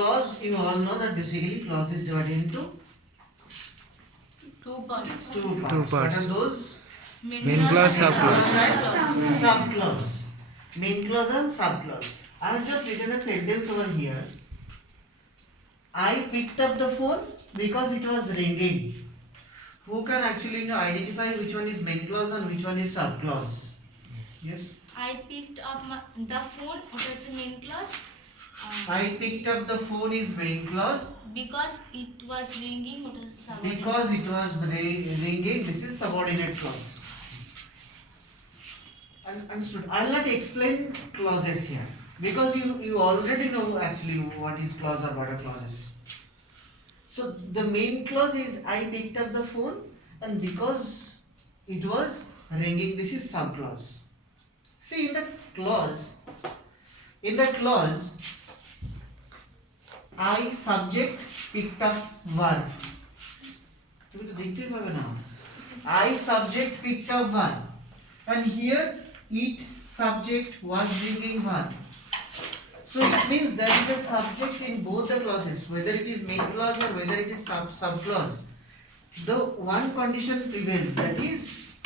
Clause, you all know that basically clause is divided into Two parts. two parts. Two What parts. are those? Main clause, subclause. Subclause. Main clause and subclause. I have just written a sentence over here. I picked up the phone because it was ringing. Who can actually identify which one is main clause and which one is subclause? Yes. I picked up the phone. That's a main clause. I picked up the phone is main clause. Because it was ringing. What is subordinate? Because it was ringing, this is subordinate clause. Understood. I'll not explain clauses here because you already know actually what is clause or what are clauses. So the main clause is I picked up the phone and because it was ringing, this is subclause. See in the clause, I subject picked up verb. I subject picked up verb. And here it subject was ringing verb. So it means there is a subject in both the clauses, whether it is main clause or whether it is subclause. The one condition prevails, that is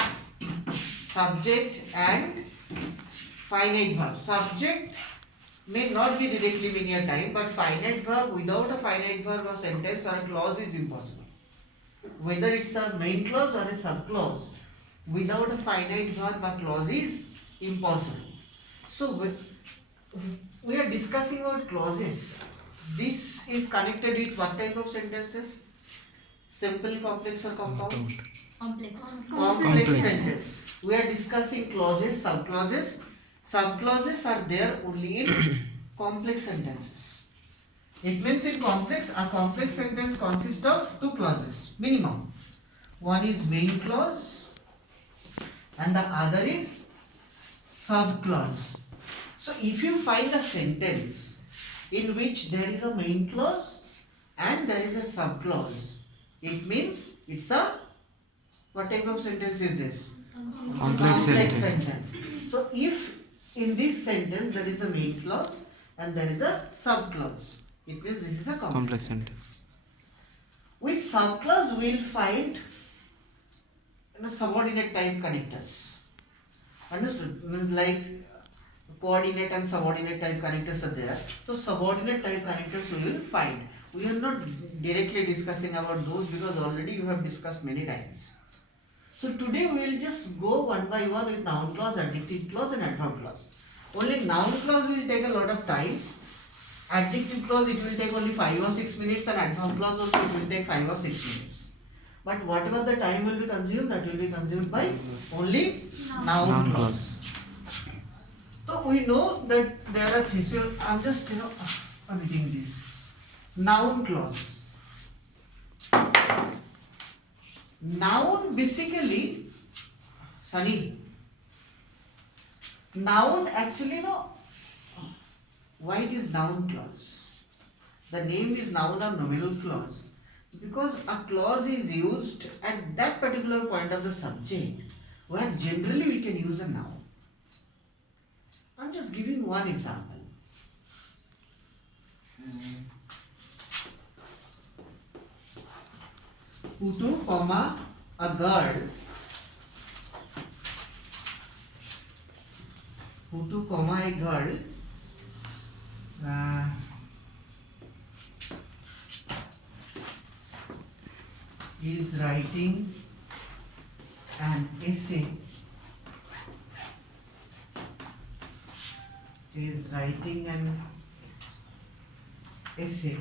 subject and finite verb. Subject may not be directly linear time, but finite verb, without a finite verb or sentence or a clause is impossible. Whether it's a main clause or a subclause, without a finite verb or clause is impossible. So we are discussing about clauses. This is connected with what type of sentences? Simple, complex or compound? Complex. Complex sentence. We are discussing clauses, subclauses. Subclauses are there only in complex sentences. It means in complex, a complex sentence consists of two clauses minimum. One is main clause and the other is subclause. So if you find a sentence in which there is a main clause and there is a subclause, it means it's a, what type of sentence is this? Complex Sentence. So if in this sentence there is a main clause and there is a subclause, it means this is a complex sentence. With subclause we will find subordinate type connectors. Understood? Like coordinate and subordinate type connectors are there. So subordinate type connectors we will find. We are not directly discussing about those because already you have discussed many times. So today we will just go one by one with noun clause, adjective clause and adverb clause. Only noun clause will take a lot of time. Adjective clause it will take only 5 or 6 minutes and adverb clause also it will take 5 or 6 minutes. But whatever the time will be consumed, that will be consumed by only noun clause. So we know that there are three. So I'm just omitting this. Noun clause. Noun basically, Sunny. Noun actually why it is noun clause? The name is noun or nominal clause. Because a clause is used at that particular point of the subject where generally we can use a noun. I'm just giving one example. Putu, a girl. Putu, a girl. Is writing an essay. Is writing an essay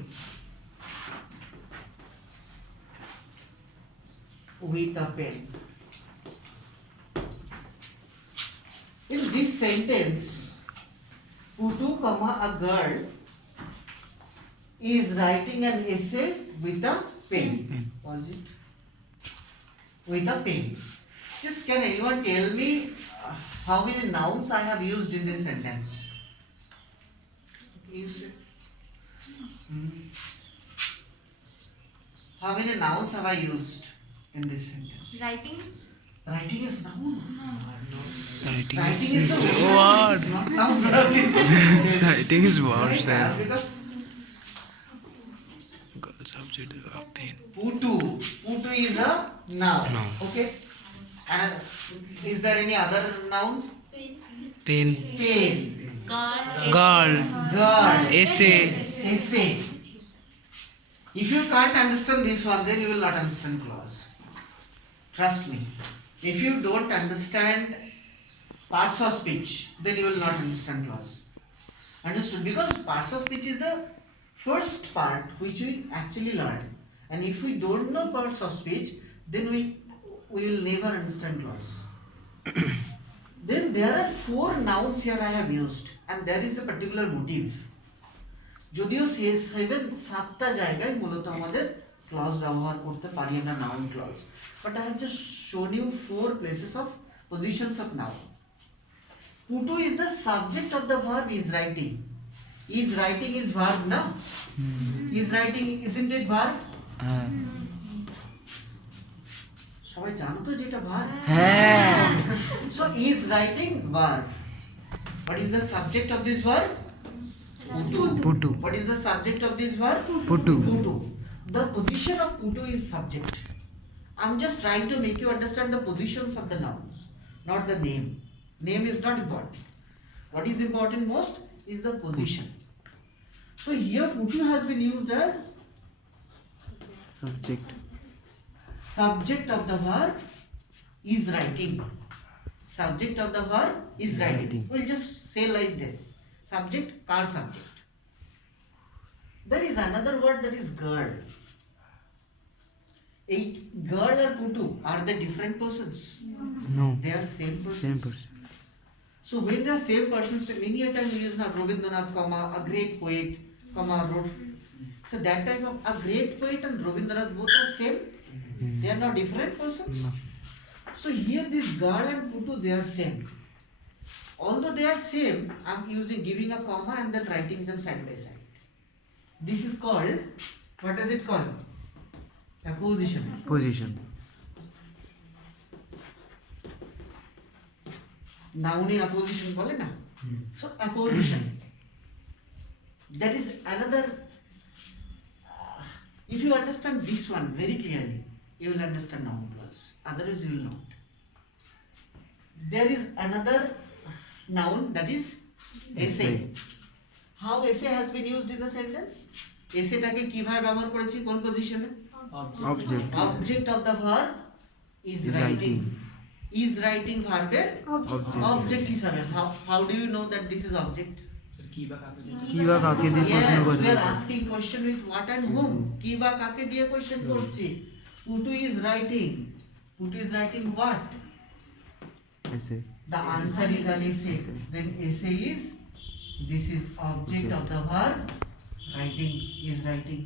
with a pen. In this sentence, Putu, a girl is writing an essay with a pen. Pause it. With a pen. Just can anyone tell me how many nouns I have used in this sentence? You say. How many nouns have I used in this sentence? Writing. Writing is noun. Writing Writing is the is word. word. It is not noun. Writing is word, Right? sir. Because Subject pen. Putu is a noun. Noun. Okay. And is there any other noun? Pen. Pen. Girl. Girl. Essay. Essay. If you can't understand this one, then you will not understand clause. Trust me. If you don't understand parts of speech, then you will not understand clause. Understood? Because parts of speech is the first part which we actually learn. And if we don't know parts of speech, then we will never understand clause. Then there are 4 nouns here I have used, and there is a particular motive. যদিও 7টা জায়গায় মূলত আমাদের ক্লজ ব্যবহার করতে পারি আমরা noun clause, but I have just shown you 4 places of positions of noun. Putu is the subject of the verb is writing. Is writing is verb, na? Is writing, isn't it verb? সবাই জানো তো যেটা verb? হ্যাঁ। So is writing verb. What is the subject of this verb? Putu. What is the subject of this verb? Putu. Putu. The position of Putu is subject. I'm just trying to make you understand the positions of the nouns, not the name. Name is not important. What is important most is the position. So here Putu has been used as Subject. subject of the verb is writing. Subject of the verb is writing. We'll just say like this. Subject, car subject. There is another word that is girl. A girl or Putu, are they different persons? No. They are same persons. Same person. So when they are same persons, many a time we use now Rabindranath, comma, a great poet, comma, wrote. So that type of a great poet and Rabindranath both are same. They are not different persons. No. So here this girl and Putu, they are same. Although they are same, I am giving a comma and then writing them side by side. This is called, what is it called? Apposition. Position. Noun in apposition বলে না? So apposition. That is another. If you understand this one very clearly, you will understand noun clause. Otherwise, you will not. There is another noun that is essay. How essay has been used in the sentence? Essay টাকে কিভাবে ব্যবহার করেছি কোন পজিশনে? Object. Object of the verb is writing. Is writing verb এর object হিসাবে. How do you know that this is object? কি বা কাকে দিয়ে প্রশ্ন Yes, we করবে? are asking question with what and whom. কি বা কাকে দিয়ে question করছি? Putu is writing. Putu is writing what? Essay. The answer is an essay. Then essay is, this is object of the verb writing, is writing.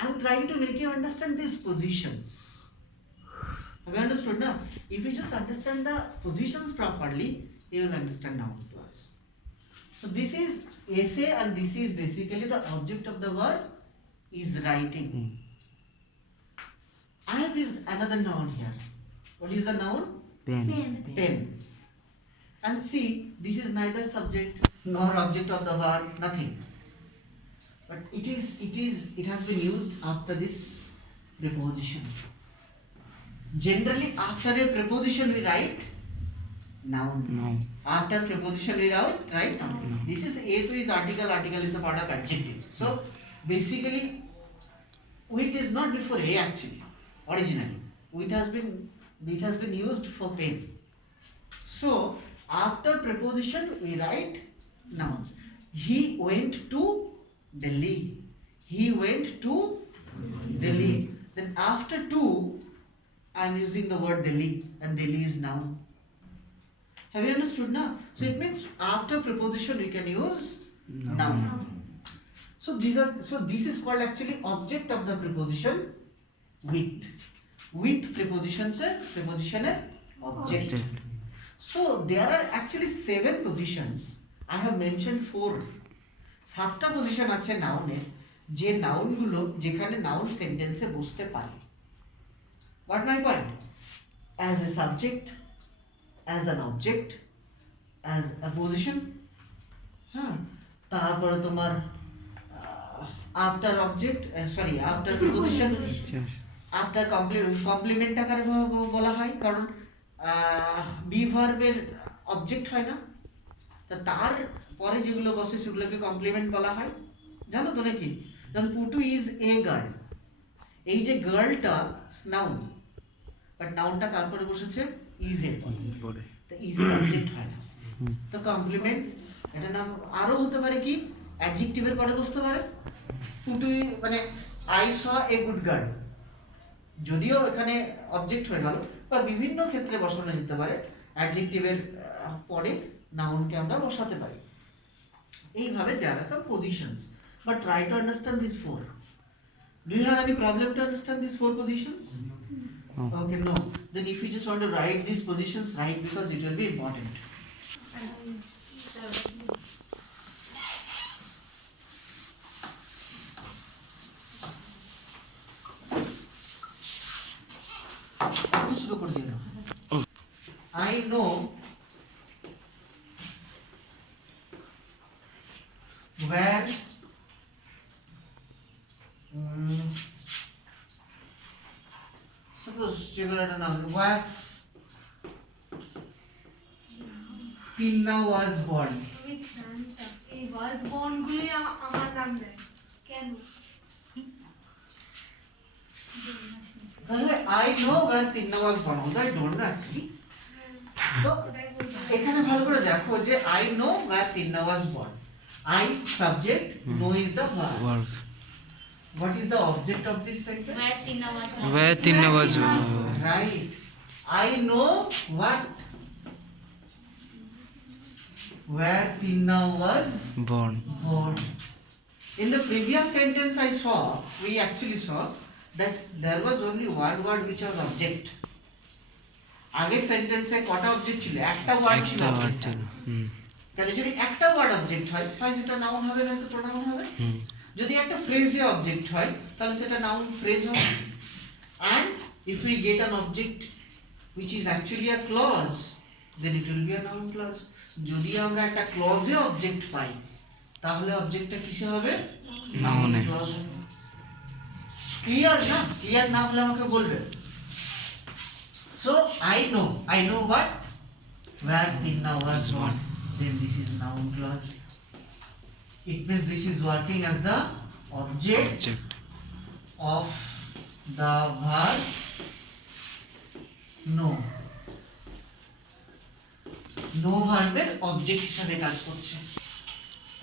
I'm trying to make you understand these positions. Have you understood now? If you just understand the positions properly, you will understand noun clause. So this is essay and this is basically the object of the verb is writing. I have used another noun here. What is the noun? Pen. Pen. And see, this is neither subject nor object of the verb, nothing. But it has been used after this preposition. Generally, after a preposition we write noun. No. After preposition we write noun. This is A to is article, article is a part of adjective. So basically, with is not before A actually, originally. It has been used for pen. So after preposition we write nouns. He went to Delhi. He went to Delhi. Then after to, I am using the word Delhi, and Delhi is noun. Have you understood now? So it means after preposition we can use noun. So this is called actually object of the preposition with. With preposition object. So there are actually 7 positions. I have mentioned 4. 7টা পজিশন আছে নাউনে, যে নাউনগুলো যেখানে নাউন সেন্টেন্সে বসতে পারে। What my point? As a subject, as an object, as a position, হ্যাঁ, তারপরে তোমার after object sorry after preposition after complement আকারে বলা হয়, কারণ বি ভার্বের অবজেক্ট হয় না, তা তার পরে যেগুলো বসে সেগুলোকে কমপ্লিমেন্ট বলা হয়। জানো তো নাকি? যেমন পুটু ইজ এ গার্ল, এই যে গার্লটা নাউন, বাট নাউনটা কার পরে বসেছে? ইজ এর পরে, পরে তো ইজ এর অবজেক্ট হয় না। তো কমপ্লিমেন্ট এটা নাম আরো হতে পারে কি অ্যাডজেক্টিভের পরে বসতে পারে। পুটু মানে I saw a good girl, যদিও এখানে অবজেক্ট হয়ে গেল, বা বিভিন্ন ক্ষেত্রে বসানো যেতে পারে অ্যাডজেক্টিভের পরে নাউনকে আমরা বসাতে পারি। এইভাবে there are some positions, but try to understand this four. Do you have any problem to understand this four positions? No. Okay, no. Then if you just want to write these positions, write, because it will be important. শুরু করে দিলাম। I know where suppose যেগুলো একটা নাম where Tinna was born. আমি জানতাম এই was born গুলি আমার নাম দেয় কেন? তাহলে I know where Tinna was born, although I don't know actually. তো এখানে ভালো করে দেখো যে I know where Tinna was born. I subject, know is the verb. Verb. What is the object of this sentence? Where Tina was born. Where Tinna was Right. I know what? Where Tinna was born. born. In the previous sentence we actually saw that there was only one word which was object. আগের সেন্টেন্সে কটা অবজেক্ট ছিল? একটা ওয়ার্ড ছিল। একটা word ছিল। তাহলে যদি একটা ওয়ার্ড অবজেক্ট হয়, হয় সেটা নাউন হবে নয়তো প্রোনাউন হবে। যদি একটা ফ্রেজে অবজেক্ট হয় তাহলে সেটা নাউন ফ্রেজ হবে। And if we get an object which is actually a clause, then it will be a noun clause. যদি আমরা একটা ক্লজে অবজেক্ট পাই তাহলে অবজেক্টটা কিসে হবে? Noun-এ। ক্লজ। ক্লিয়ার না? ক্লিয়ার না হলে আমাকে বলবে। So I know what? Where Tinna was born. Then this is noun clause. It means this is working as the object Object. of the verb know. No ভার্বের অবজেক্ট হিসাবে কাজ করছে।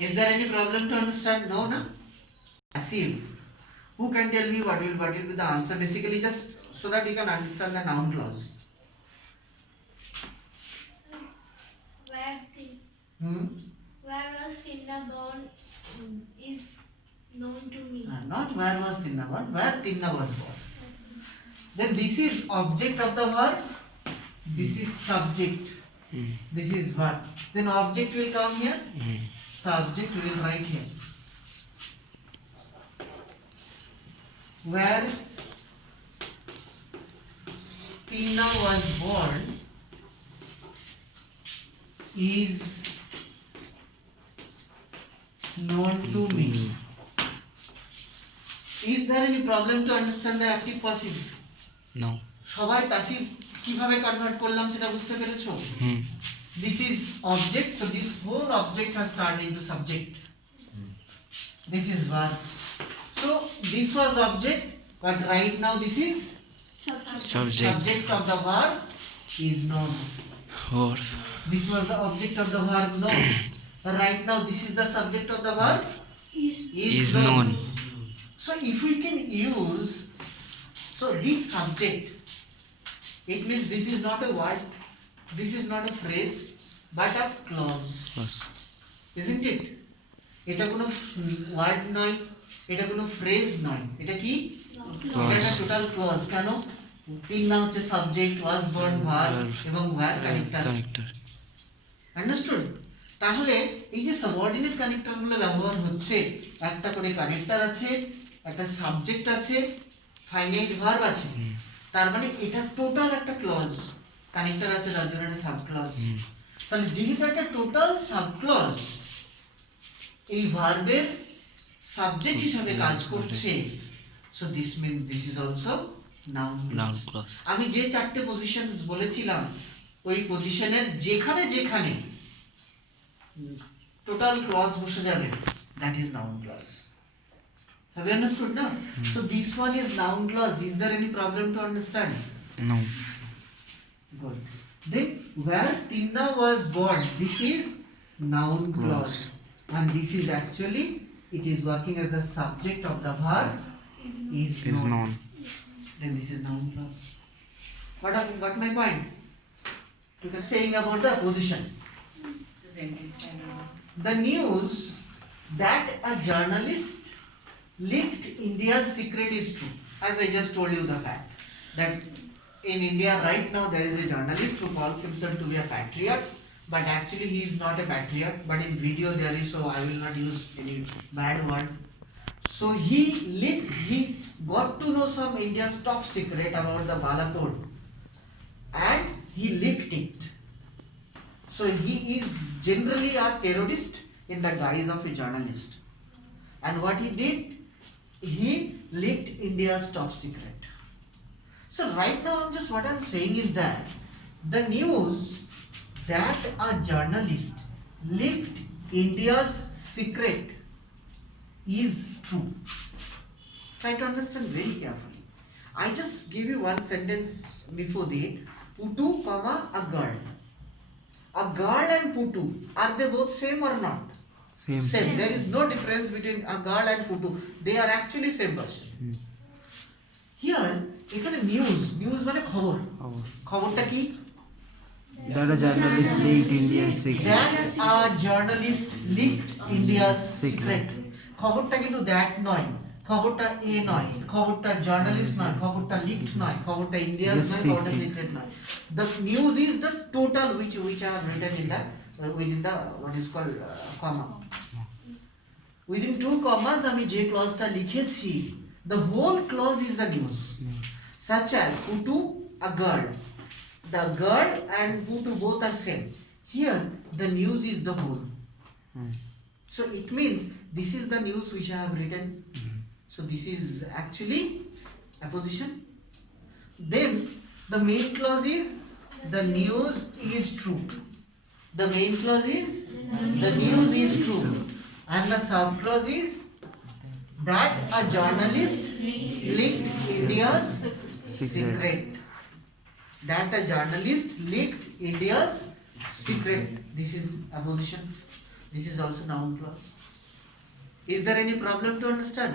Is there any problem to understand? No, na? Passive. Who can tell me what will be the answer? Basically, just so that you can understand the noun clause. Where was Tinna born is known to me. Not where was Tinna born. Where Tinna was born. Then this is object of the verb. This is subject. This is verb. Then object will come here. Subject will write here. Where Tinna was born is known to me. Is there any problem to understand the active passive? No. সবাই প্যাসিভ কিভাবে কনভার্ট করলাম সেটা বুঝতে পেরেছো? This is object, so this whole object has turned into subject. This is verb. So this was object, but right now this is Subject. subject of the verb is known. Or This was the object of the verb known. But right now this is the subject of the verb is known. So if we can use, so this subject, it means this is not a word, this is not a phrase, but a clause, Plus. isn't it? এটা কোনো ওয়ার্ড নয়, এটা কোনো ফ্রেজ নয়, এটা কি? এটা একটা টোটাল ক্লজ। কেন? তিন নাম হচ্ছে সাবজেক্ট, ওয়াজ বর্ন, ভার্ব এবং ওয়্যার কানেক্টর। Connector. আন্ডারস্টুড? তাহলে এই যে সাবঅর্ডিনেট কানেক্টর গুলো ব্যবহার হচ্ছে, একটা করে কানেক্টর আছে, একটা সাবজেক্ট আছে, ফাইনাইট ভার্ব আছে, তার মানে এটা টোটাল একটা ক্লজ। কানেক্টর আছে তার জন্য একটা সাব ক্লজ। তাহলে যেহেতু একটা টোটাল সাব ক্লজ, এই ভার্বের সাবজেক্ট হিসাবে কাজ করছে, so this mean this is also noun Noun clause. আমি যে চারটে পজিশন বলেছিলাম ওই পজিশনের যেখানে যেখানে টোটাল ক্লজ বসে যাবে, that is noun clause. Have you understood now? So this one is noun clause. Is there any problem to understand? No. Good. Then where Tinna was born, this is noun clause, and this is actually it is working as the subject of the verb is Is known. known. Then this is noun clause. What my point? You can saying about the position. The news that a journalist leaked India's secret is true. As I just told you the fact that in India right now there is a journalist who calls himself to be a patriot, but actually he is not a patriot. But in video there is, so I will not use any bad word. So he got to know some India's top secret about the Balakot, and he leaked it. So he is generally a terrorist in the guise of a journalist. And what he did, he leaked India's top secret. So right now what I'm saying is that the news that a journalist leaked India's secret is true. Try to understand very carefully. I just give you one sentence before that. Putu, comma, a girl. A girl and Putu, are they both same or not? Same. Same. There is no difference between a girl and Putu. They are actually same person. Here, এখানে নিউজ মানে খবর। খবরটা কি? That a journalist leaked India's secret. That a journalist leaked India's secret. খবরটা কিন্তু that নয়, খবরটা এ নয়, খবরটা জার্নালিস্ট নয়, খবরটা লিকড নয়, খবরটা ইন্ডিয়াস Yes, নয়, yes, খবরটা yes. সিক্রেট নয়। The news is the total which I have written in the within the what is called comma. Within two commas আমি যে ক্লজটা লিখেছি, the whole clause is the news. Such as Putu, a girl. The girl and Putu both are same. Here the news is the whole. So it means this is the news which I have written. So this is actually a position. Then the main clause is the news is true. The main clause is the news is true. And the sub clause is that a journalist leaked India's secret. That a journalist leaked India's secret. This is a position. This is also noun clause. Is there any problem to understand?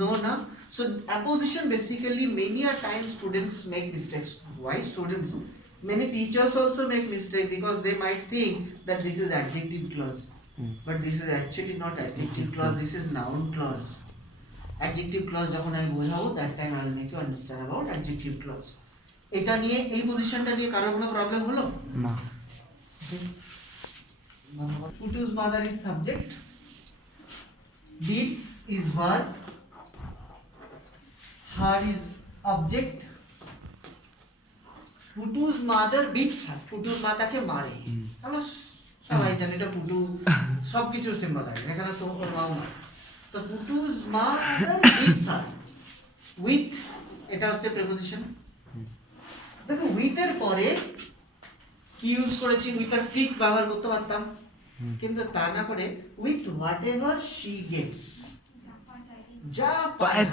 No, na? So apposition basically many a time students make mistakes. Why students? Many teachers also make mistake because they might think that this is adjective clause. But this is actually not adjective clause, this is noun clause. Adjective clause যখন আমি বোঝাবো, that time I will make you understand about adjective clause. এটা নিয়ে এই পজিশনটা নিয়ে কারোর কোনো প্রবলেম হলো? No. Putu's mother is subject, beats is verb, her is object. Putu's mother beats her. Putu's মাতাকে মারে। আমরা সবাই জানি এটা পুটু সবকিছুর সিম্বল আছে, যেখানে তো ওর মাও না। তো Putu's mother beats her with, এটা হচ্ছে প্রিপোজিশন। দেখো উইথ এর পরে কি ইউজ করেছি, উইথ আ স্টিক ব্যবহার করতে পারতাম, কিন্তু তা না করে with what ever she Gates, যা পায়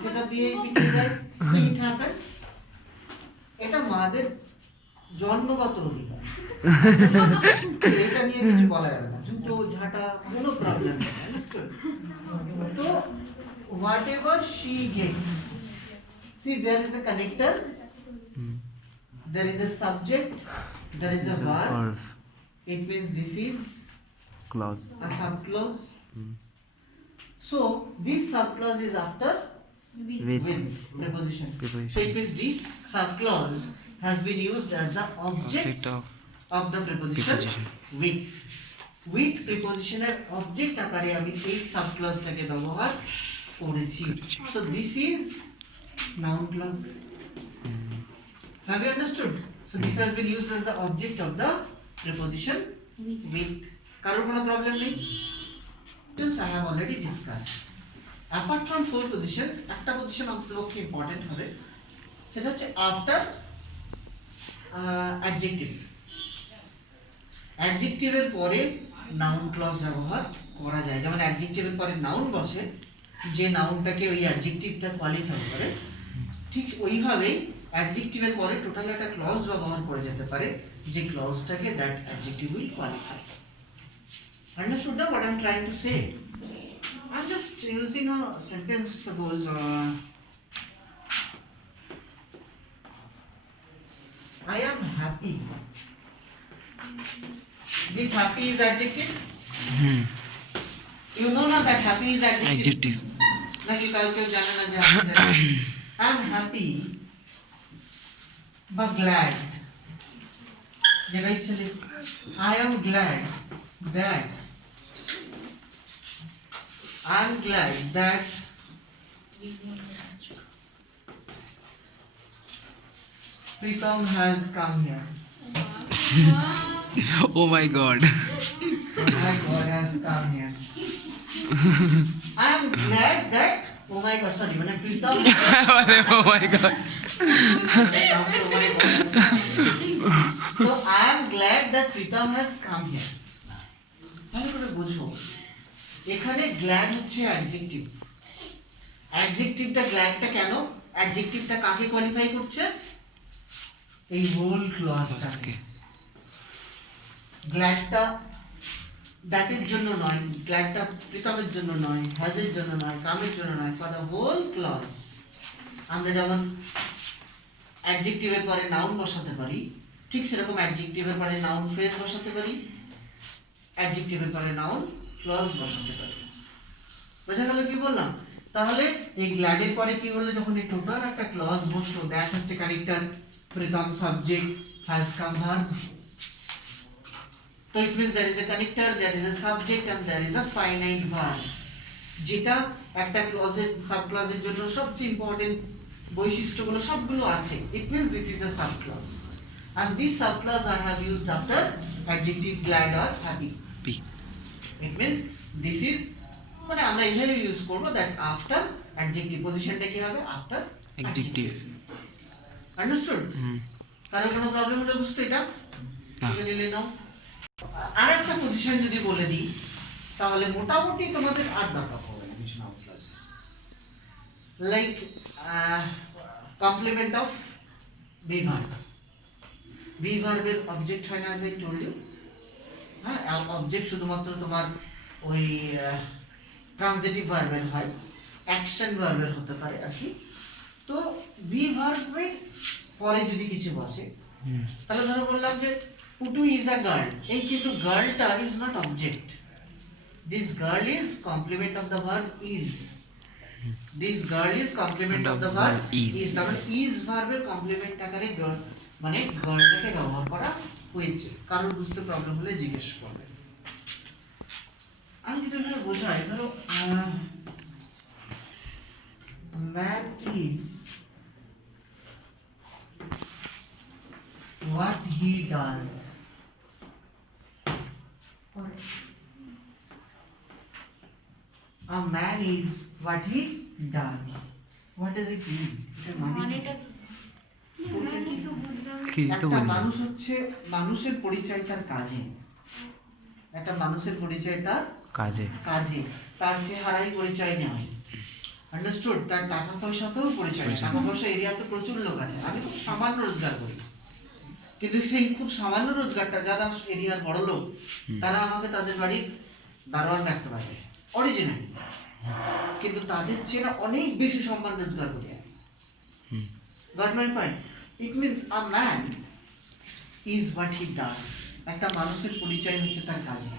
সেটা দিয়ে পিটিয়ে দেয়। সো ইট হ্যাপেন্স, এটা মাদের জন্মগত অধিকার, এটা নিয়ে কিছু বলা যাবে না, জুতো ঝাঁটা কোনো প্রবলেম নেই। আন্ডারস্টুড? তো whatever she gets, see there is a connector, there is a subject, there is a verb. It means this is Clause. a subclause. So this subclause is after With. with preposition. Preposition. So it means this subclause has been used as the object Object of of the preposition preposition. with. With preposition এর object আকারে আমি এই subclauseটাকে ব্যবহার করেছি। So this is noun clause. Have you understood? So this has been used as the object of the preposition with. কারোর কোনো প্রবলেম নেই? I have already discussed. Apart from 4 positions, একটা পজিশন অন্ততপক্ষে ইম্পর্টেন্ট হবে, সেটা হচ্ছে আফটার অ্যাডজেক্টিভ। অ্যাডজেক্টিভের পরে নাউন ক্লজ ব্যবহার করা যায়, যেমন অ্যাডজেক্টিভের পরে নাউন বসে, যে নাউনটাকে ওই অ্যাডজেক্টিভটা কোয়ালিফাই করে, ঠিক ওইভাবেই অ্যাডজেক্টিভের পরে টোটাল একটা ক্লজ ব্যবহার করা যেতে পারে, যে ক্লজটাকে that adjective will qualify. Understood now what I'm trying to say? I'm just using a sentence, suppose I am happy. This happy is adjective. You know now that happy is adjective. Adjective. Like you can jana na I am happy but glad. I am glad that Pritam has come here. Oh my god. My God has come here. I am glad that, oh my God, sorry, when I Pritam Oh my god. So I am glad that Pritam has come here. ভালো করে বুঝো, এখানে গ্ল্যাড হচ্ছে অ্যাডজেক্টিভ। অ্যাডজেক্টিভটা গ্ল্যাডটা কেন? অ্যাডজেক্টিভটা কাকে কোয়ালিফাই করছে? এই হোল ক্লজটাকে। গ্ল্যাডটা দ্যাটের জন্য নয়, গ্ল্যাডটা প্রীতমের জন্য নয়, হ্যাজের জন্য নয়, কামের জন্য নয়, ফর দ্য হোল ক্লজ। আমরা যেমন অ্যাডজেক্টিভের পরে নাউন বসাতে পারি, ঠিক সেরকম অ্যাডজেক্টিভের পরে নাউন ফ্রেজ বসাতে পারি, অ্যাডজেক্টিভের পরে নাউন ক্লজ বসাতে পারি। বোঝা গেল কি বললাম? তাহলে এই গ্ল্যাডের পরে কি বললো, যখন এই টোটাল একটা ক্লজ বসলো, দ্যাট হচ্ছে connector, Pritam subject, has come verb. So it means there is a connector, there is a subject and there is a finite verb, যেটা একটা ক্লজের সাব ক্লজের জন্য সবচেয়ে ইম্পর্টেন্ট বৈশিষ্ট্যগুলো সবগুলো আছে। It means this is a sub clause, and this sub clause I have used after adjective glad or happy. P. It means this is, মানে আমরা এইভাবে ইউজ করব, দ্যাট আফটার অ্যাডজেক্টিভ পজিশনটা কি হবে? After Adjective. আন্ডারস্টুড? কারো কোনো প্রবলেম হলে বুঝতে এটা নিলে নাও। আর একটা পজিশন যদি বলে দিই, তাহলে মোটামুটি তোমাদের আর দরকার হবে না কিছু noun clause, like complement of be verb. Be ভার্বের অবজেক্ট হয় না, অ্যাজ আই টোল্ড ইউ। হ্যাঁ, অবজেক্ট শুধুমাত্র তোমার ওই ট্রানজিটিভ ভার্বের হয়, অ্যাকশন ভার্বের হতে পারে আর কি। তো বি ভার্বের পরে যদি কিছু বসে, তাহলে ধরো বললাম যে পুটু ইজ আ গার্ল, এই কিন্তু গার্লটা is not object, this girl is complement of the verb is. This girl is complement of the verb is. তাহলে ইজ ভার্বের কমপ্লিমেন্ট আকারে মানে গার্লটাকে ব্যবহার করা হয়েছে। কারোর বুঝতে প্রবলেম হলে জিজ্ঞেস করবে। আমি যদি এখানে বোঝাই, ধরো man is what he does, or a man is what he does. What does it mean? এটা মানে কি তো একটা বলি মানুষ হচ্ছে, মানুষের পরিচয় তার কাজে। একটা মানুষের পরিচয় তার কাজে। কাজে, তার চেহারাই পরিচয় নয়। আন্ডারস্টুড? তার টাকা পয়সাতেও পরিচয় নয়। টাকা পয়সা এরিয়াতে প্রচুর লোক আছে, আমি খুব সামান্য রোজগার করি, কিন্তু সেই খুব সামান্য রোজগারটা যারা এরিয়ার বড় লোক, তারা আমাকে তাদের বাড়ির দারোয়ান রাখতে পারবে অরিজিনালি, কিন্তু তাদের চেয়ে না অনেক বেশি সম্মান রোজগার করি আমি। Got my point? It means a man is what he does. একটা মানুষের পরিচয় হচ্ছে তার কাজে।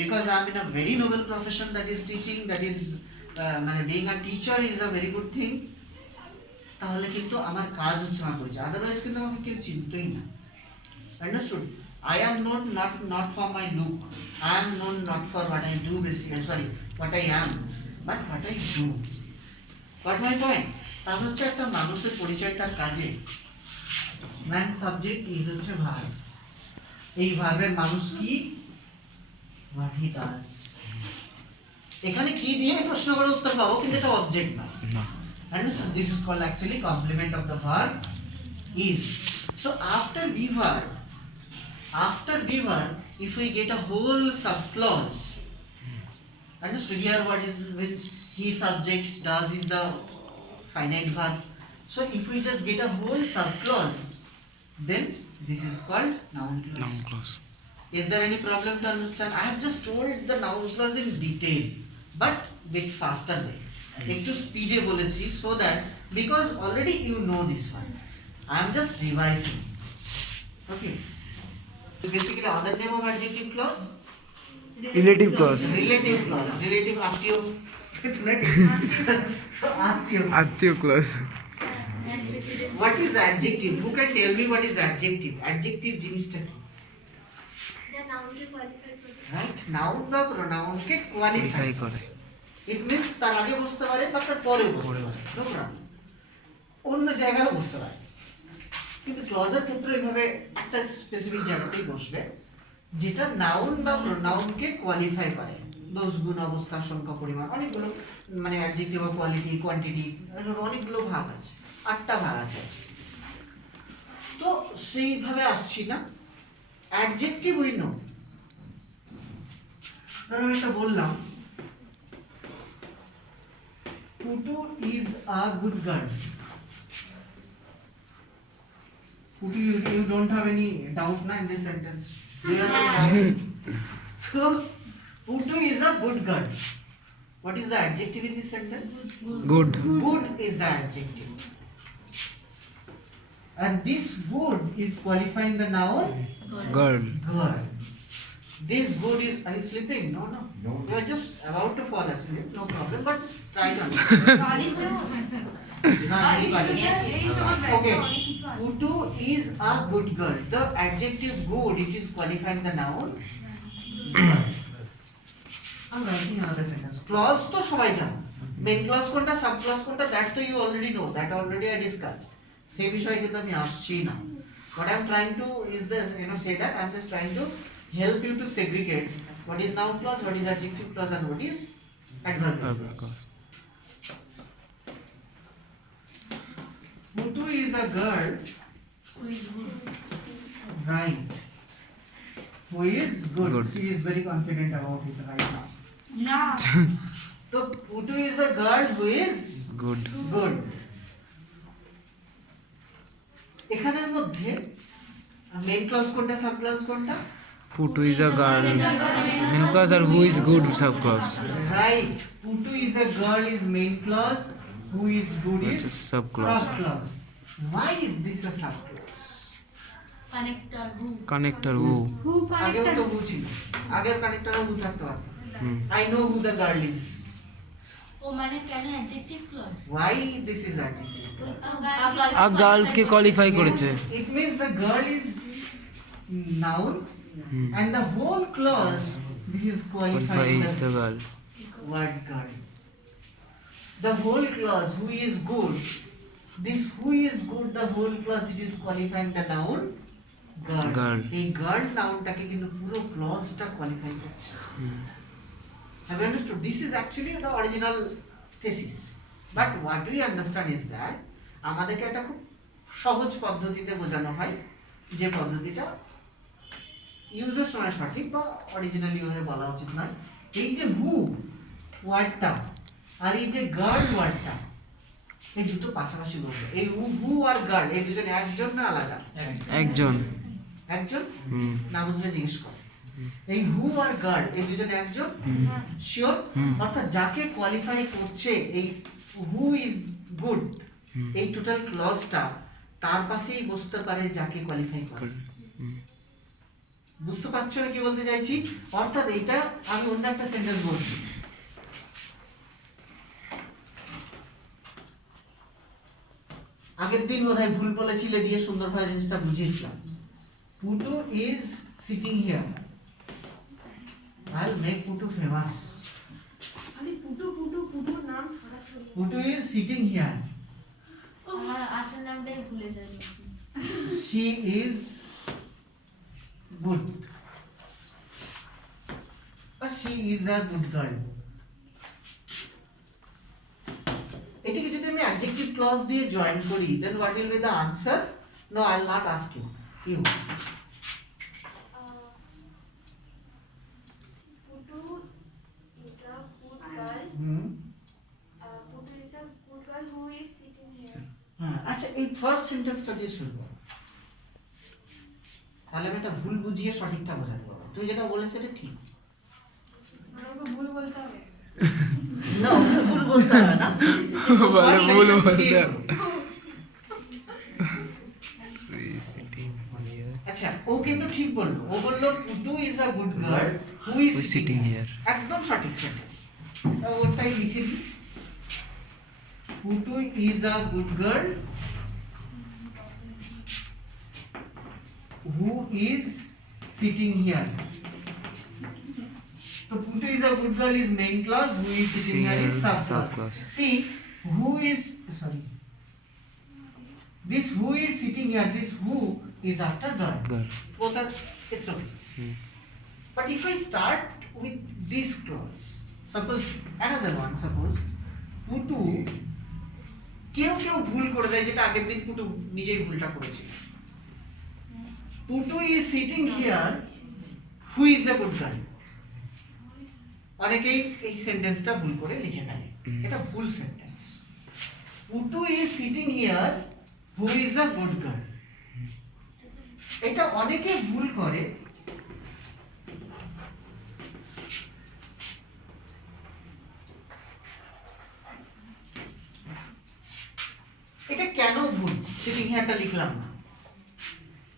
Because I am in a very noble profession, that is teaching, that is মানে being a teacher is a very good thing. তাহলে কিন্তু আমার কাজ হচ্ছে আমার পরিচয়, আদারওয়াইজ কিন্তু আমাকে কেউ চিনতই না। Understood? I am known not for my look. I am known not for what I do basically, sorry, what I am, but what I do. Got my point? তাহলে হচ্ছে একটা মানুষের পরিচয় তার কাজে। ম্যান সাবজেক্ট, ইজ হচ্ছে ভার্ব। এই ভার্বের মানুষ কি? What he does. এখানে কি দিয়ে প্রশ্ন করে উত্তর পাবো, কিন্তু এটা অবজেক্ট না। না Understood? This is called actually complement of the verb is. So after be verb, if we get a whole subclause, understood? Here what is means he subject, does is the finite verb. So if we just get a whole subclause, then this is called noun clause. noun clause. Is there any problem to understand? I have just told the noun clause in detail, but bit faster way. একটু স্পিডে বলেছি, so that because already you know this one, I am just revising. Okay. So basically, other name of adjective clause? Relative clause. Relative clause. Relative আত্মীয়. So আত্মীয়. আত্মীয় clause. What is adjective? Who can tell me what is adjective? Adjective জিনিসটা কি? Right? Noun বা pronoun কে qualify Qualify করে। It means তার আগে বসতে পারে বা তার পরে বসতে পারে। No problem. অন্য জায়গায় বসতে পারে। কিন্তু ক্লজের ক্ষেত্রে এইভাবে একটা স্পেসিফিক জায়গাতেই বসবে, যেটা নাউন বা প্রোনাউনকে কোয়ালিফাই করে। দোষ, গুণ, অবস্থা, সংখ্যা, পরিমাণ, অনেকগুলো মানে অ্যাডজেক্টিভ বা কোয়ালিটি, কোয়ান্টিটি, অনেকগুলো ভাগ আছে, 8টা ভাগ আছে। তো সেইভাবে আসছি না। Adjective we know. ধরো আমি একটা বললাম Putu is a good girl. Putu, you don't have any doubt na in this sentence. You have a doubt. So, Putu is a good girl. What is the adjective in this sentence? Good. Good is the adjective. And this good is qualifying the noun Girl. girl. This good is. Are you sleeping? No. You are just about to fall asleep. No problem. But try to understand. Okay. Putu is a good girl. The adjective good, it is qualifying the noun girl. I'm writing another sentence. Clause to সবাই জানো। Main clause কোনটা, sub clause কোনটা, that to you already know. That already I discussed. সেই বিষয়ে কিন্তু আমি আসছি না। What I'm trying to is this, say that I'm just trying to help you to segregate what is noun clause, what is adjective clause, and what is adverb clause. Putu is a girl, right? Who is good. She is very confident about it right now. না So Putu is a girl who is Good. good. এখানের মধ্যে main clause কোনটা, sub clause কোনটা? Putu is a girl. Main clause or who is good sub clause. Right. Putu is a girl is main clause. Who is good That is is sub clause. Why is this a sub clause? Connector who Connector who. আগেও তো who ছিল। আগের কানেক্টরও who থাকতে পারত। Hmm. I know who the girl is. ও মানে কেন adjective clause Why this is adjective? A girl কে qualify করেছে। It means the girl is noun and the whole clause this is Qualify qualifying the the girl. word girl. The whole clause who is good, this who is good, the whole clause it is qualifying the noun girl. এই girl nounটাকে কিন্তু পুরো clauseটা qualify করছে। Have you understood? This is actually the original thesis. But what we understand is that আমাদেরকে একটা খুব সহজ পদ্ধতিতে বোঝানো হয়, যে পদ্ধতিটা ইউজের সময় সঠিক বা অরিজিনালি ওভাবে বলা উচিত নয়। এই যে হু ওয়ার্ডটা আর এই যে গার্ল ওয়ার্ডটা, এই দুটো পাশাপাশি বলবে। এই হু আর গার্ল এই দুজন একজন না আলাদা? একজন। একজন। না বুঝলে জিজ্ঞেস কর। এই হু আর গার্ল এই দুজন একজন? শিওর? অর্থাৎ যাকে কোয়ালিফাই করছে এই হু ইজ গুড, এই টোটাল ক্লজটা তার পাশেই বসতে পারে যাকে কোয়ালিফাই করে। বুঝতে পারছো না কি বলতে চাইছি? অর্থাৎ এটা আমি অন্য একটা সেন্টেন্স বলছি। আগের দিন বোধহয় ভুল বলেছিলে দিয়ে সুন্দরভাবে জিনিসটা বুঝিয়েছিলাম। Putu is sitting here. I'll make Putu famous. খালি পুটু নাম সারা ছড়িয়ে। Putu is sitting here. আমার আসল নামটাই ভুলে যাই। She is good. But she is a good girl. adjective clause দিয়ে join করি, then what will be the answer? No, I will not ask you. You. Putu is a good girl. Hmm. Putu is a good girl who is sitting here. আচ্ছা এই ফার্স্ট সেন্টেন্সটা দিয়ে শুরু করো, তাহলে আমি এটা ভুল বুঝিয়ে সঠিকটা বোঝাতে পারবো। তুই যেটা বলেছিস এটা ঠিক আমাকে ভুল বলতে হবে। না, ওকে ভুল বলতে হবে না, বলে ভুল First sentence বলতে দিয়ে হবে। করো। আচ্ছা ও কিন্তু ঠিক বললো, ও বললো Putu is a good girl who is Who is sitting sitting here, here? একদম সঠিক সেন্টেন্স। ওটাই লিখে দিই, Putu is a good girl who is sitting here. তো Putu is a good girl is main clause, who is sitting here is sub clause. Sub-clause. See, who is sorry. This who is sitting here, this who is after girl. Girl. Both are, it's okay. But if I start with this clause, suppose another one, suppose Putu, কেউ ভুল করে দেয়, যেটা আগের দিন পুটু নিজেই ভুলটা করেছে। Putu is sitting here, who is a good girl. অনেকেই এই সেন্টেন্সটা ভুল করে লিখে নেয়, এটা ভুল সেন্টেন্স। Putu is sitting here, who is a good girl. এটা অনেকে ভুল করে, এটা কেন ভুল সিটিং হিয়ারটা লিখলাম না,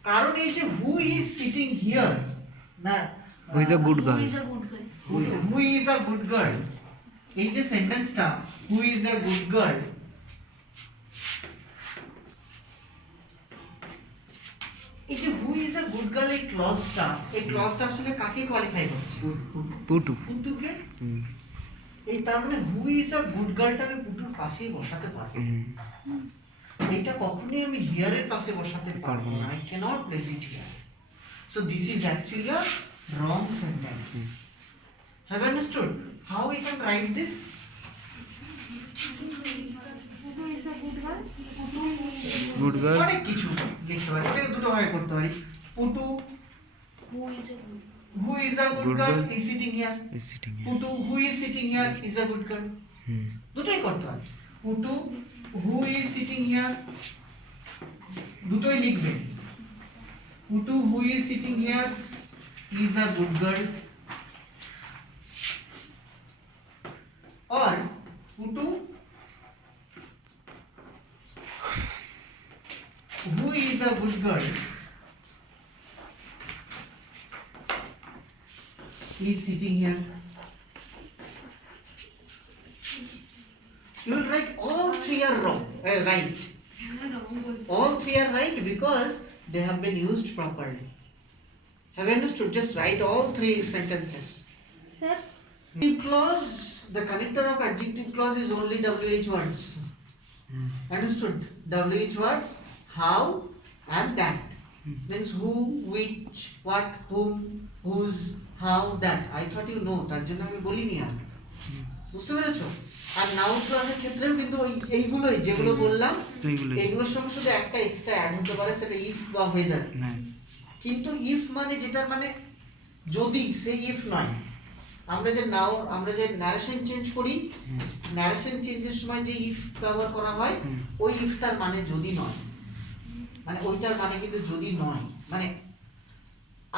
কারণ এই যে হু ইজ সিটিং হিয়ার না, Who is a good girl? Who is a good girl, এই যে সেন্টেন্সটা who is a good girl, এই যে who is a good girl এই ক্লজটা আসলে কাকে কোয়ালিফাই করছে? Putu. পুটুকে। Hmm. এই তার মানে হু ইজ আ গুড গার্লটাকে পুটুর পাশেই বসাতে পারবো, এইটা কখনোই আমি হিয়ারের পাশে বসাতে পারবো না, I cannot place it here. So this is actually a wrong sentence. Have you understood how we can write this? Putu is a good girl. Good girl. অনেক কিছু লিখতে পারি, এটাকে দুটো ভাবে করতে পারি। Putu who is a good Good girl girl. is sitting here, Is sitting here. Putu who is sitting here is a good girl, দুটোই করতে হয়। Putu who is sitting here, দুটোই লিখবে। Putu who is sitting here is a good girl, or Putu who is a good girl is sitting here. You will write all three are wrong, right. All three are right because they have been used properly. Have you understood? Just write all three sentences. Sir, Adjective clause, the connector of adjective clause is only WH words. Understood? WH words, how and that. Means who, which, what, whom, whose, how, that. I thought you know, তার জন্য আমি বলিনি আর। বুঝতে পেরেছো? আর নাউন ক্লজের ক্ষেত্রেও কিন্তু এইগুলোই যেগুলো বললাম, সেইগুলোই। এগুলোর সঙ্গে শুধু একটা এক্সট্রা অ্যাড হতে পারে, সেটা ইফ বা ওয়েদার। হ্যাঁ। কিন্তু ইফ মানে যেটার মানে যদি, সেই ইফ নয়। আমরা যে ন্যারেশন চেঞ্জ করি, ন্যারেশন চেঞ্জের সময় যে ইফ ব্যবহার করা হয়, ওই ইফটার মানে যদি নয়, মানে ওইটার মানে কিন্তু যদি নয়। মানে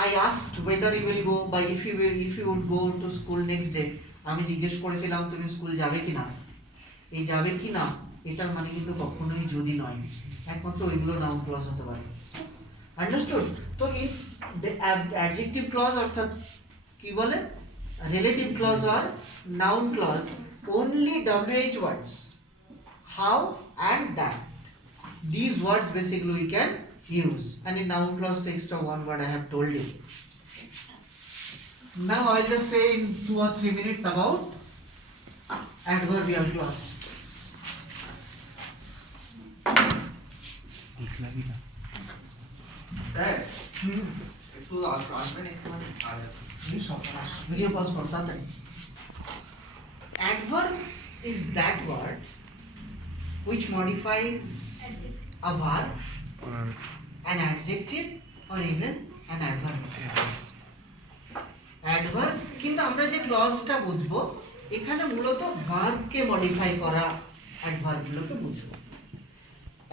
I asked whether you will go, বা if you would go to school next day, আমি জিজ্ঞেস করেছিলাম তুমি স্কুল যাবে কিনা, এই যাবে কিনা এটার মানে কিন্তু কখনোই যদি নয়, একমাত্র ওইগুলো নাউন ক্লজ হতে পারে। আন্ডারস্টুড? তো এই অ্যাডজেক্টিভ ক্লজ অর্থাৎ কি বলে রিলেটিভ ক্লজ আর noun clause, only WH words, how and that, these words basically we can use, and in noun clause takes the one word I have told you. Now I'll just say in 2 or 3 minutes about adverbial clause. Sir একটু আসবেন একটু মানে কাজ আছে। Video pause করতে তাড়াতাড়ি। Adverb is that word which modifies a verb, Or an adjective, or even an adverb. Adverb কিন্তু আমরা যে ক্লজটা বুঝবো এখানে মূলত ভার্বকে মডিফাই করা অ্যাডভার্বগুলোকে বুঝবো।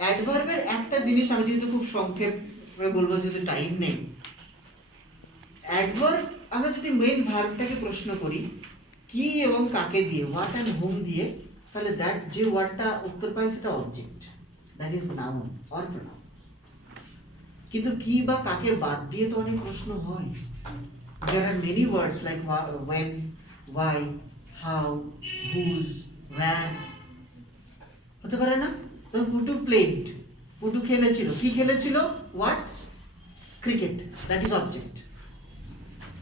অ্যাডভার্বের একটা জিনিস আমি যদি খুব সংক্ষেপে বলবো, যে টাইম নেই, অ্যাডভার্ব আমরা যদি মেইন ভার্বটাকে প্রশ্ন করি কি এবং কাকে দিয়ে, হোয়াট অ্যান্ড হোম দিয়ে, তাহলে দ্যাট যে ওয়ার্ডটা উত্তর পাই সেটা object, that is noun or pronoun. কিন্তু কি বা কাকে বাদ দিয়ে তো অনেক প্রশ্ন হয়। There are many words like when, why, how, whose, where. হতে পারে না? তো পুটু played, পুটু খেলেছিল, কি খেলেছিল? What? Cricket, that is object.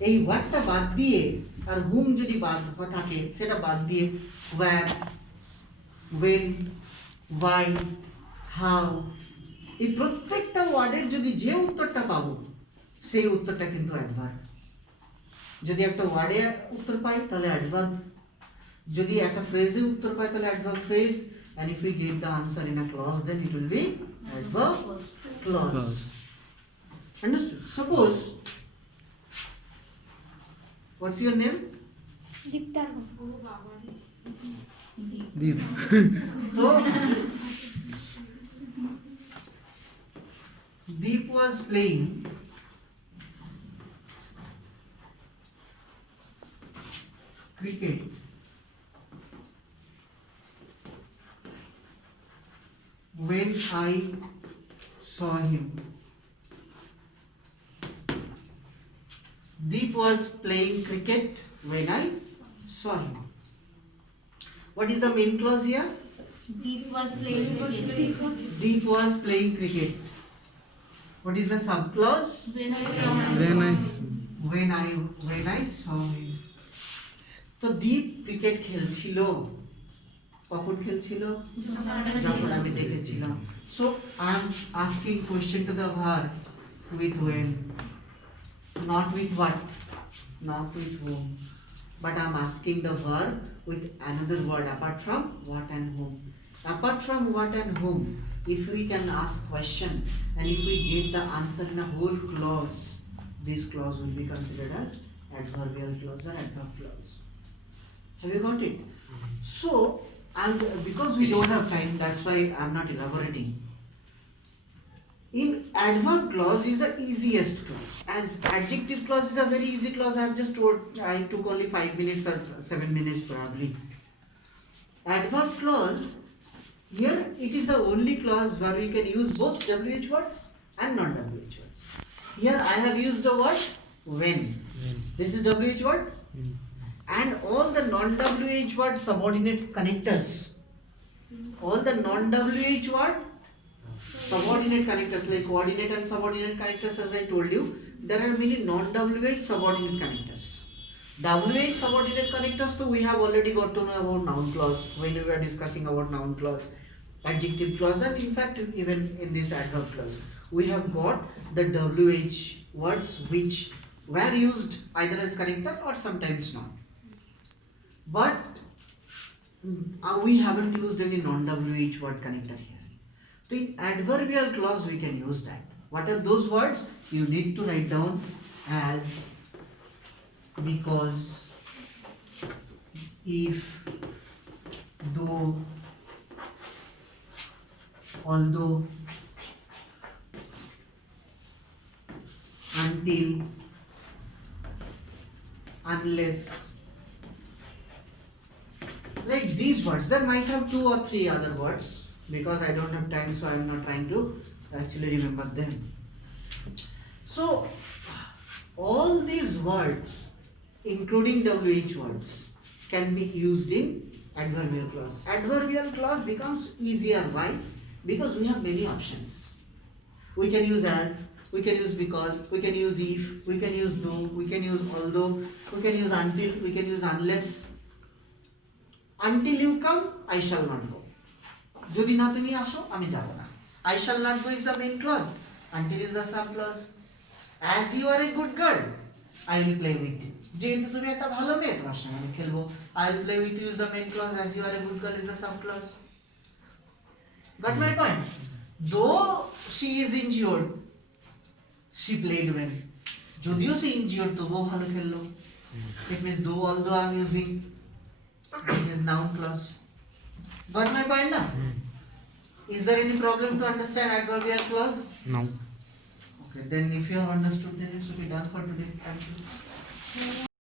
এই ওয়ার্ডটা বাদ দিয়ে আর whom যদি বাদ থাকে সেটা বাদ দিয়ে where, when, why, how, এই প্রত্যেকটা ওয়ার্ডের যদি যে উত্তরটা পাবো সেই উত্তরটা কিন্তু অ্যাডভার্ব। যদি একটা ওয়ার্ডে উত্তর পাই তাহলে অ্যাডভার্ব, যদি একটা ফ্রেজে উত্তর পাই তাহলে adverb phrase, and if we get the answer in a clause then it will be adverb clause. clause. Understood? Suppose, what's your name? দীপ্তার Deep. So Deep was playing cricket when I saw him. Deep was playing cricket when I saw him. What is the main clause here? Deep was playing cricket. Deep was playing cricket. What is the sub clause? When I saw him. Very nice. When I saw him. তো দীপ ক্রিকেট খেলছিল, কখন খেলছিল? যখন আমি দেখেছিলাম। So I am asking question to the verb with when, not with what, not with whom, but I am asking the verb with another word apart from what and whom. Apart from what and whom, if we can ask question and if we get the answer in a whole clause, this clause will be considered as adverbial clause or adverb clause. Have you got it? So, and because we don't have time, that's why I'm not elaborating. In adverb clause is the easiest clause. As adjective clause is a very easy clause. I have just told, I took only 5 minutes or 7 minutes probably. Adverb clause, here it is the only clause where we can use both WH words and non-WH words. Here I have used the word when. This is WH word. And all the non-WH word subordinate connectors, all the non-WH word subordinate connectors like coordinate and subordinate connectors, as I told you, there are many non-WH subordinate connectors. WH subordinate connectors, so we have already got to know about noun clause when we were discussing about noun clause, adjective clause, and in fact even in this adverb clause we have got the WH words which were used either as connector or sometimes not. But we haven't used any non-WH word connector here. So in adverbial clause we can use that. What are those words? You need to write down as, because, if, though, although, until, unless. Like these words, there might have 2 or 3 other words, because I don't have time, so I am not trying to actually remember them. So all these words, including WH words, can be used in adverbial clause. Adverbial clause becomes easier. Why? Because we have many options. We can use as, we can use because, we can use if, we can use though, we can use although, we can use until, we can use unless. Until you come, I shall not go. যদি না তুমি আসো আমি যাব না। I shall not go is the main clause. Until is the sub clause. As you are a good girl, I will play with you. যেহেতু তুমি একটা ভালো মেয়ে, তোমার সঙ্গে আমি খেলবো। I will play with you is the main clause. As you are a good girl is the sub clause. Got my point? Though she is injured, she played well. যদিও সে injured তবুও ভালো খেললো. It means although I'm using this is noun clause. Got my point now? Is there any problem to understand adverbial clause? No. Okay, then if you have understood, then it should be done for today. Thank you.